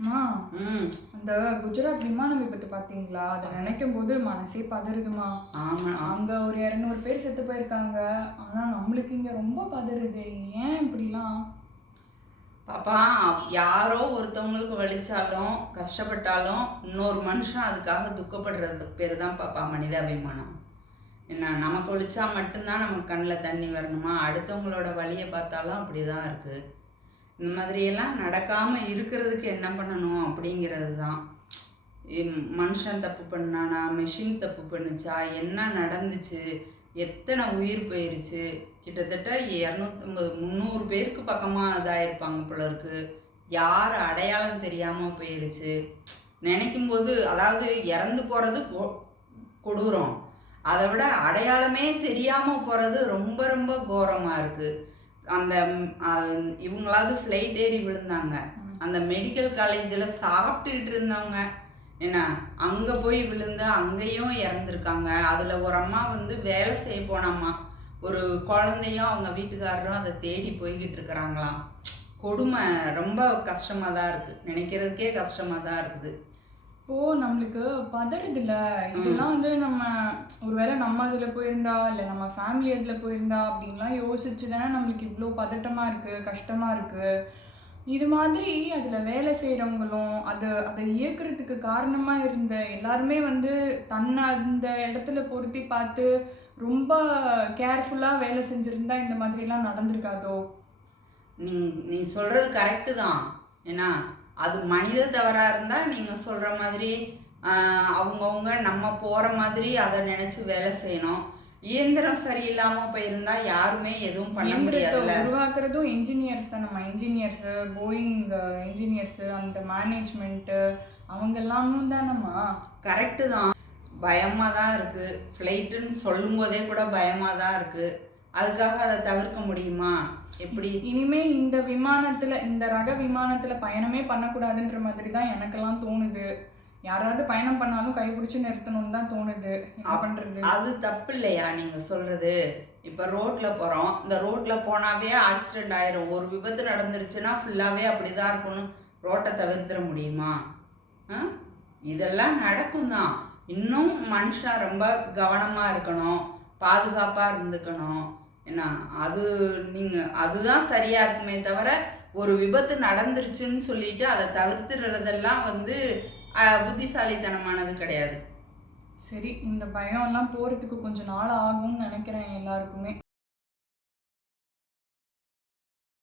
அம்மா, ம். அந்த குஜராத் விமான விபத்து பார்த்தீங்களா? அத நினைக்கும்போது மனசே பதறுதும்மா. ஆமா. அங்க ஒரு 200 பேர் செத்து போயிருக்காங்க. ஆனா நம்மளுக்கு இங்க ரொம்ப பதறுதே. ஏன் இப்படிலாம்? பாப்பா, யாரோ ஒருத்தவங்களுக்கு வலிச்சாலும், கஷ்டப்பட்டாலும், இன்னொரு மனுஷன் அதுக்காக துக்கப்படுறதுக்கு பேரு தான் பாப்பா மனிதாபிமானம். என்ன நமக்கு வலிச்சா மட்டும்தான் நமக்கு கண்ணுல தண்ணி வரணுமா? அடுத்தவங்களோட வலிய பார்த்தாலும் அப்படிதான் இருக்கு. இந்த மாதிரியெல்லாம் நடக்காம இருக்கிறதுக்கு என்ன பண்ணணும் அப்படிங்கிறது தான். மனுஷன் தப்பு பண்ணானா? மெஷின் தப்பு பண்ணுச்சா? என்ன நடந்துச்சு? எத்தனை உயிர் போயிருச்சு? கிட்டத்தட்ட 250, 300 பேருக்கு பக்கமா இதாயிருப்பாங்க போல இருக்கு. யார் அடையாளம் தெரியாம போயிருச்சு. நினைக்கும்போது அதாவது இறந்து போறது கொடூரம். அதை விட அடையாளமே தெரியாம போறது ரொம்ப ரொம்ப கோரமா இருக்கு. அந்த இவங்களாவது ஃப்ளைட் ஏறி விழுந்தாங்க. அந்த மெடிக்கல் காலேஜில் சாப்பிட்டுக்கிட்டு இருந்தவங்க என்ன அங்கே போய் விழுந்து அங்கேயும் இறந்துருக்காங்க. அதில் ஒரு அம்மா வந்து வேலை செய்ய போனம்மா, ஒரு குழந்தையும் அவங்க வீட்டுக்காரரும் அதை தேடி போய்கிட்டு இருக்கிறாங்களாம். கொடுமை ரொம்ப கஷ்டமாக தான் இருக்குது. நினைக்கிறதுக்கே கஷ்டமாக தான் இருக்குது. நம்மளுக்கு பதறுதுல்ல. இதெல்லாம் வந்து நம்ம ஒருவேளை நம்ம இதுல போயிருந்தா, இல்ல நம்ம ஃபேமிலி இதுல போயிருந்தா அப்படின்லாம் யோசிச்சு தானே நம்மளுக்கு இவ்ளோ பதட்டமா இருக்கு, கஷ்டமா இருக்கு. இது மாதிரி அதுல வேலை செய்றவங்களும், அதை இயக்குறதுக்கு காரணமா இருந்த எல்லாருமே வந்து தன்னை அந்த இடத்துல பொருத்தி பார்த்து ரொம்ப கேர்ஃபுல்லா வேலை செஞ்சிருந்தா இந்த மாதிரிலாம் நடந்திருக்காதோ? நீ நீ சொல்கிறது கரெக்டு தான். ஏன்னா அது மனித தவறாக இருந்தால் நீங்கள் சொல்கிற மாதிரி அவங்கவுங்க நம்ம போகிற மாதிரி அதை நினச்சி வேலை செய்யணும். இயந்திரம் சரியில்லாமல் போயிருந்தா யாருமே எதுவும் பண்ண முடியாதுல்ல. உருவாக்குறதும் இன்ஜினியர்ஸ் தான். நம்ம இன்ஜினியர்ஸ், போயிங் இன்ஜினியர்ஸ், அந்த மேனேஜ்மெண்ட் அவங்க எல்லாமும் தானம்மா. கரெக்டு தான். பயமாக தான் இருக்குது. ஃப்ளைட்டுன்னு சொல்லும் போதே கூட பயமாக தான் இருக்குது. அதுக்காக அதை தவிர்க்க முடியுமா? எப்படி? இனிமே இந்த விமானத்துல, இந்த ரக விமானத்துல பயணமே பண்ணக்கூடாதுன்ற மாதிரி தான் எனக்கெல்லாம் தோணுது. யாராவது பயணம் பண்ணாலும் கைப்பிடிச்சு நிறுத்தணும்னு தான் தோணுது. என்ன பண்றது? அது தப்பு இல்லையா நீங்க சொல்றது? இப்ப ரோட்ல போறோம். இந்த ரோட்ல போனாவே ஆக்சிடென்ட் ஆயிரும். ஒரு விபத்து நடந்துருச்சுன்னா ஃபுல்லாவே அப்படிதான் இருக்கணும். ரோட்டை தவிர்த்திட முடியுமா? இதெல்லாம் நடக்கும் தான். இன்னும் மனுஷன் ரொம்ப கவனமா இருக்கணும், பாதுகாப்பா இருந்துக்கணும். என்ன அது அதுதான் சரியா இருக்குமே தவிர, ஒரு விபத்து நடந்துருச்சுன்னு சொல்லிட்டு அதை தவிர்த்துறதெல்லாம் வந்து புத்திசாலித்தனமானது கிடையாது. சரி, இந்த பயம்லாம் போறதுக்கு கொஞ்சம் நாள் ஆகும்னு நினைக்கிறேன் எல்லாருக்குமே.